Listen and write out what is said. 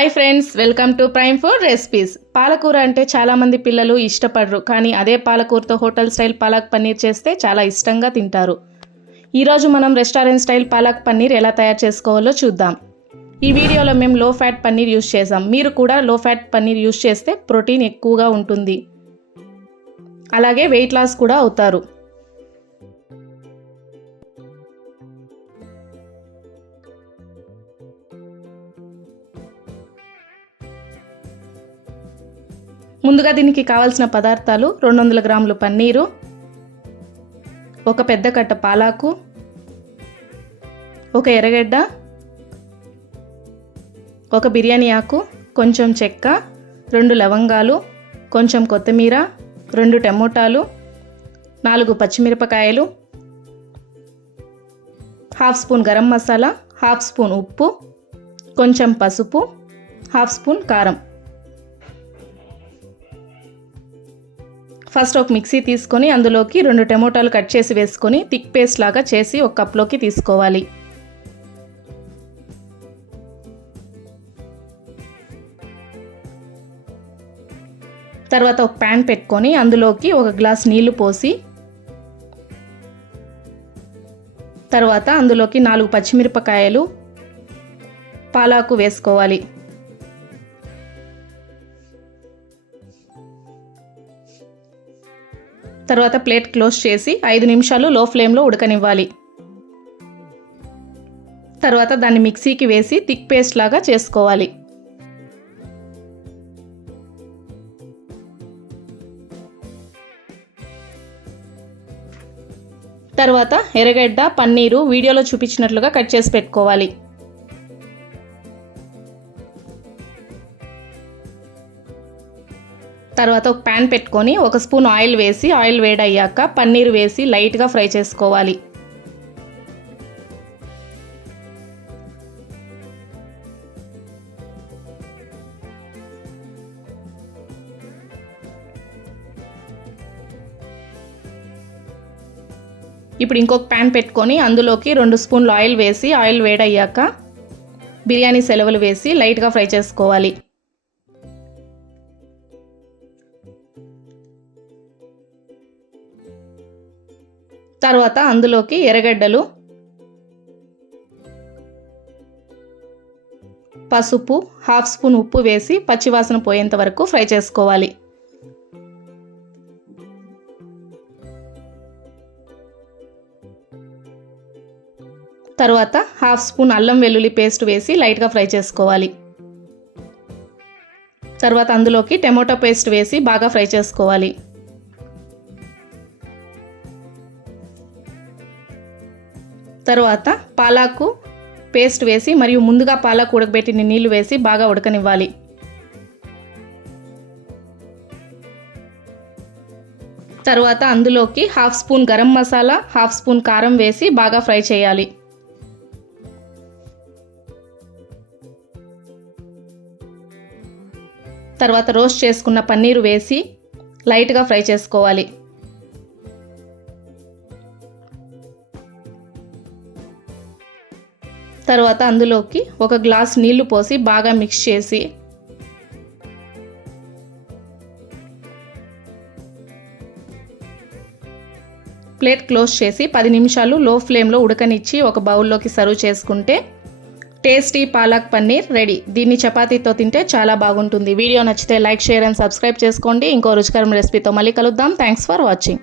Hi friends, welcome to prime food recipes. పాలకూర అంటే చాలామంది పిల్లలు ఇష్టపడరు, కానీ అదే పాలకూరతో హోటల్ స్టైల్ పాలక్ పన్నీర్ చేస్తే చాలా ఇష్టంగా తింటారు. ఈరోజు మనం రెస్టారెంట్ స్టైల్ పాలక్ పన్నీర్ ఎలా తయారు చేసుకోవాలో చూద్దాం. ఈ వీడియోలో మేము లో ఫ్యాట్ పన్నీర్ యూస్ చేసాం. మీరు కూడా లో ఫ్యాట్ పన్నీర్ యూస్ చేస్తే ప్రోటీన్ ఎక్కువగా ఉంటుంది, అలాగే వెయిట్ లాస్ కూడా అవుతారు. ముందుగా దీనికి కావాల్సిన పదార్థాలు: 200 గ్రాములు పన్నీరు, ఒక పెద్ద కట్ట పాలాకు, ఒక ఎర్రగడ్డ, ఒక బిర్యానీ ఆకు, కొంచెం చెక్క, 2 లవంగాలు, కొంచెం కొత్తిమీర, 2 టమోటాలు, 4 పచ్చిమిరపకాయలు, half spoon garam masala, half spoon ఉప్పు, కొంచెం పసుపు, హాఫ్ స్పూన్ కారం. ఫస్ట్ ఒక మిక్సీ తీసుకొని అందులోకి 2 టమోటాలు కట్ చేసి వేసుకొని థిక్ పేస్ట్ లాగా చేసి ఒక కప్లోకి తీసుకోవాలి. తర్వాత ఒక ప్యాన్ పెట్టుకొని అందులోకి 1 గ్లాస్ నీళ్లు పోసి, తర్వాత అందులోకి 4 పచ్చిమిరపకాయలు, పాలాకు వేసుకోవాలి. తర్వాత ప్లేట్ క్లోజ్ చేసి 5 నిమిషాలు లో ఫ్లేమ్లో ఉడకనివ్వాలి. తర్వాత దాన్ని మిక్సీకి వేసి థిక్ పేస్ట్ లాగా చేసుకోవాలి. తర్వాత ఎర్రగడ్డ, పన్నీరు వీడియోలో చూపించినట్లుగా కట్ చేసి పెట్టుకోవాలి. తర్వాత ఒక ప్యాన్ పెట్టుకొని 1 స్పూన్ ఆయిల్ వేసి, ఆయిల్ వేడయ్యాక పన్నీర్ వేసి లైట్గా ఫ్రై చేసుకోవాలి. ఇప్పుడు ఇంకొక ప్యాన్ పెట్టుకొని అందులోకి 2 స్పూన్లు ఆయిల్ వేసి, ఆయిల్ వేడయ్యాక బిర్యానీ సెలవులు వేసి లైట్గా ఫ్రై చేసుకోవాలి. తర్వాత అందులోకి ఎర్రగడ్డలు, పసుపు, హాఫ్ స్పూన్ ఉప్పు వేసి పచ్చివాసన పోయేంత వరకు ఫ్రై చేసుకోవాలి. తర్వాత హాఫ్ స్పూన్ అల్లం వెల్లుల్లి పేస్ట్ వేసి లైట్గా ఫ్రై చేసుకోవాలి. తర్వాత అందులోకి టమోటా పేస్ట్ వేసి బాగా ఫ్రై చేసుకోవాలి. తర్వాత పాలాకు పేస్ట్ వేసి మరియు ముందుగా పాలాకు ఉడకబెట్టిన నీళ్లు వేసి బాగా ఉడకనివ్వాలి. తర్వాత అందులోకి half spoon garam masala, half spoon కారం వేసి బాగా ఫ్రై చేయాలి. తర్వాత రోస్ట్ చేసుకున్న పన్నీరు వేసి లైట్గా ఫ్రై చేసుకోవాలి. తర్వాత అందులోకి 1 గ్లాస్ నీళ్లు పోసి బాగా మిక్స్ చేసి ప్లేట్ క్లోజ్ చేసి 10 నిమిషాలు లో ఫ్లేమ్లో ఉడకనిచ్చి ఒక బౌల్లోకి సర్వ్ చేసుకుంటే టేస్టీ పాలక్ పన్నీర్ రెడీ. దీన్ని చపాతీతో తింటే చాలా బాగుంటుంది. వీడియో నచ్చితే లైక్, షేర్ అండ్ సబ్స్క్రైబ్ చేసుకోండి. ఇంకో రుచికరమైన రెసిపీతో మళ్ళీ కలుద్దాం. Thanks for watching.